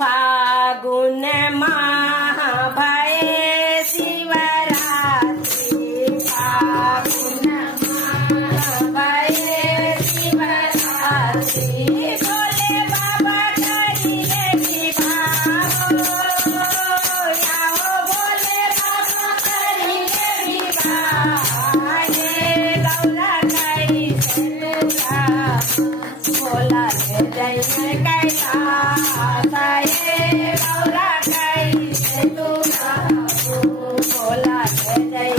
फागुन महाभये शिवरात्रि फागुन महाभये शिवरात्रि भोले बाबा करिले विवाह याहो भोले बाबा करिले विवाह हे गौरा कई सेलुरा भोला ले जय कैलाश हे गौरा कई सेलुरा भोला ले जय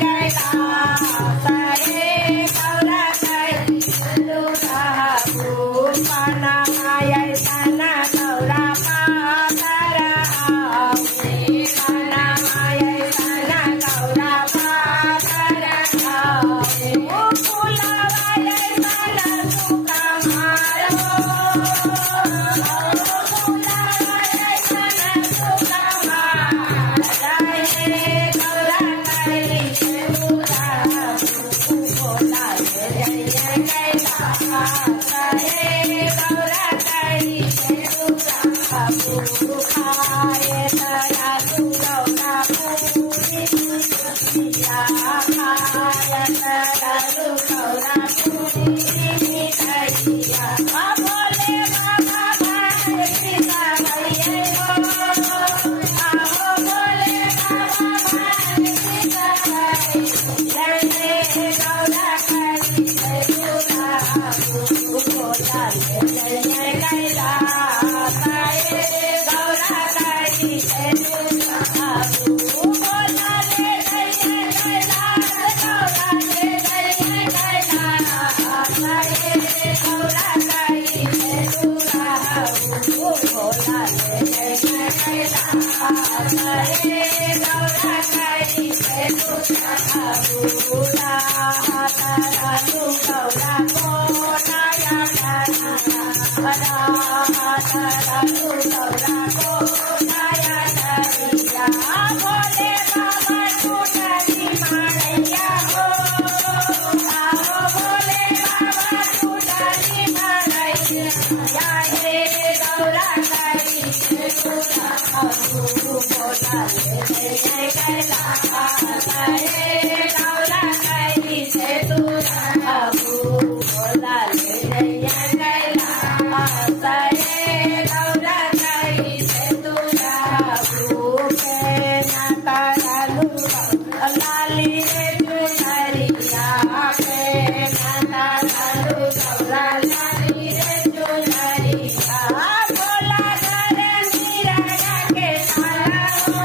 कैलाश हे गौरा कई सेलुरा पाना माया सना गौरा पातरा पाना माया सना गौरा पातरा फूला वाले सना सुखा मारो फूला वाले सना सुखा मारा हे गौरा कई सेलुरा भोला ले जय कैलाश हे गौरा कई सेलुरा खाए तरा तू गौरा पूरी मिठैया खाए तरा तू गौरा पूरी मिठैया भोले बाबा भाई पिता भैया आओ भोले बाबा भाई पिता भैया गौरा कई सेलुरा भोला ले जय कैलाश हे गौरा कई सेलुरा भोला ले जय कैलाश गौरा ले जय कैलाश हे गौरा कई सेलुरा भोला ले जय कैलाश हे गौरा कई सेलुरा भोला तारा तू गौरा को नया तारा तारा तू गौरा को नया तारिया भोले बाबा टूटली मारैया हो आओ भोले बाबा टूटली मारैया हे गौरा कई सेलुरा भोला ले जय कैलाश हे गौरा कई सेलुरा भोला ले जय कैलाश हे गौरा कई सेलुरा भूखे नाता लाली रे चुनरिया के नाता गौरा लाली रे चुनरिया भोला करे मीरा के साला हो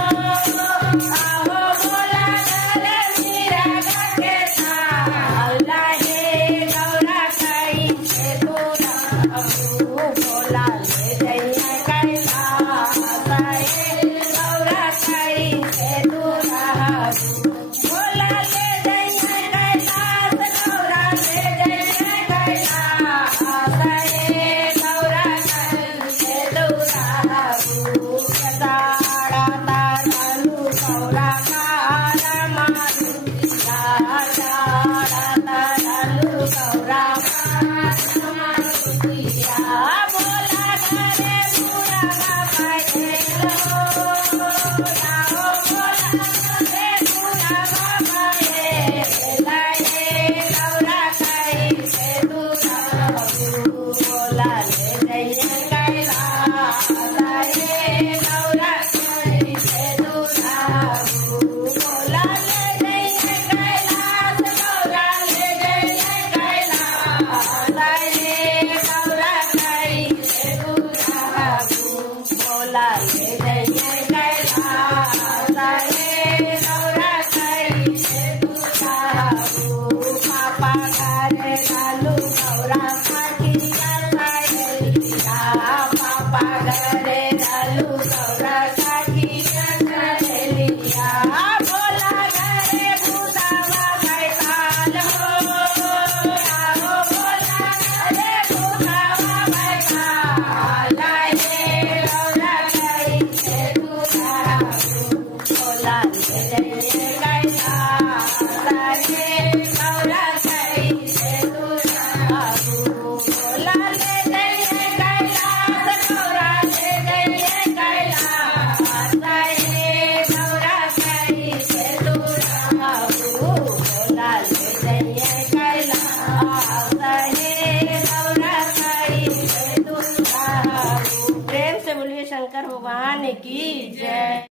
आओ भोला करे मीरा के साला हे गौरा कई सेलुरा भोला ले जय कैलाश हे गौरा कई सेलुरा भोला ले जय कैलाश गौरा ले जय कैलाश हे गौरा कई सेलुरा कताड़ा तारू गौरा काला मारू तारा तारू गौरा काला मारू भोला करे पूरा बाबा खेलो आओ भोला करे पूरा बाबा खेला हे गौरा कई सेलुरा भोला ले जय कैलाश हे गौरा कई सेलुरा भोला ले जय कैलाश गौरा ले जय कैलाश हे गौरा कई सेलुरा भोला ले जय कैलाश हे गौरा कई सेलुरा पापा करे लालू गौरा खाकिया सायरिया पापा करे लालू गौरा खाकिया सायरिया भोला करे भूतावा बैठाल हो आओ भोला करे भूतावा बैठाल हे गौरा कई सेलुरा भोला ले जय कैलाश हे गौरा कई सेलुरा भोला ले जय कैलाश गौरा ले जय કી જય.